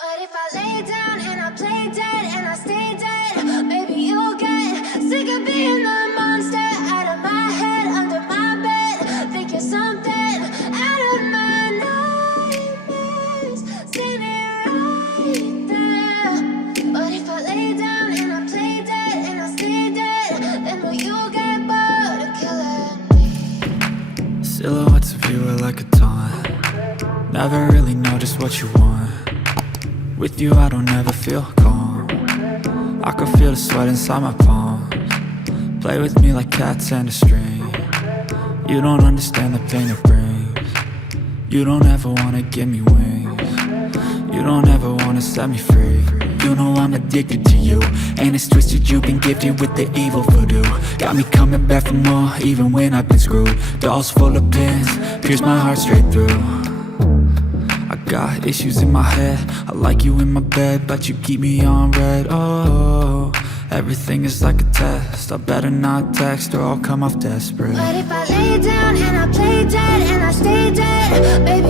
But if I lay down and I play dead and I stay dead, maybe you'll get sick of being the monster out of my head, under my bed. Think you're something out of my nightmares, standing right there. But if I lay down and I play dead and I stay dead, then will you get bored of killing me? Silhouettes of you are like a taunt. Never really know just what you want. With you I don't ever feel calm. I can feel the sweat inside my palms. Play with me like cats and a string. You don't understand the pain it brings. You don't ever wanna give me wings. You don't ever wanna set me free. You know I'm addicted to you, and it's twisted, you've been gifted with the evil voodoo. Got me coming back for more, even when I've been screwed. Dolls full of pins, pierce my heart straight through. I got issues in my head, I like you in my bed, but you keep me on red. Oh, everything is like a test, I better not text or I'll come off desperate. But if I lay down and I play dead and I stay dead, baby